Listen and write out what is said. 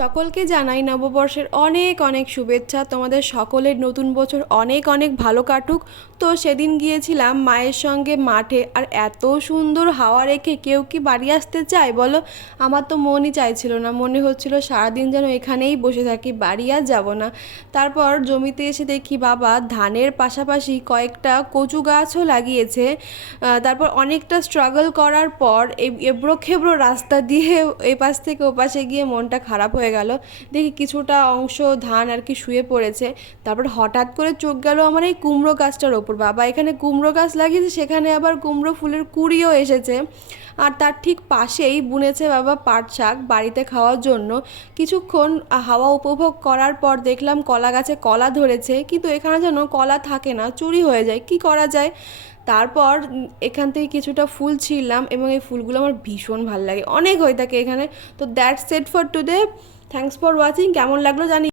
সকলকে জানাই নববর্ষের অনেক অনেক শুভেচ্ছা। তোমাদের সকলের নতুন বছর অনেক অনেক ভালো কাটুক। তো সেদিন গিয়েছিলাম মায়ের সঙ্গে মাঠে, আর এত সুন্দর হাওয়া রেখে কেউ কি বাড়ি আসতে চায় বলো? আমার তো মনই চাইছিল না, মনে হচ্ছিল সারাদিন যেন এখানেই বসে থাকি, বাড়ি আর যাব না। তারপর জমিতে এসে দেখি বাবা ধানের পাশাপাশি কয়েকটা কচু গাছও লাগিয়েছে। তারপর অনেকটা স্ট্রাগল করার পর এই এবড়ো খেবড়ো রাস্তা দিয়ে এই পাশ থেকে ও পাশে গিয়ে মনটা খারাপ হয়ে গেল। দেখি কিছুটা অংশ ধান আর কি শুয়ে পড়েছে। তারপর হঠাৎ করে চোখ গেল আমার এই কুমড়ো গাছটার ওপর। বাবা এখানে কুমড়ো গাছ লাগিয়েছে, সেখানে আবার কুমড়ো ফুলের কুঁড়িও এসেছে। আর তার ঠিক পাশেই বুনেছে বাবা পাট শাক বাড়িতে খাওয়ার জন্য। কিছুক্ষণ হাওয়া উপভোগ করার পর দেখলাম কলা গাছে কলা ধরেছে, কিন্তু এখানে যেন কলা থাকে না, চুরি হয়ে যায়। কি করা যায়? তারপর এখান থেকে কিছুটা ফুল ছিঁড়লাম, এবং এই ফুলগুলো আমার ভীষণ ভালো লাগে, অনেক হয়ে থাকে এখানে। তো that's it for today. Thanks for watching. কেমন লাগলো জানি।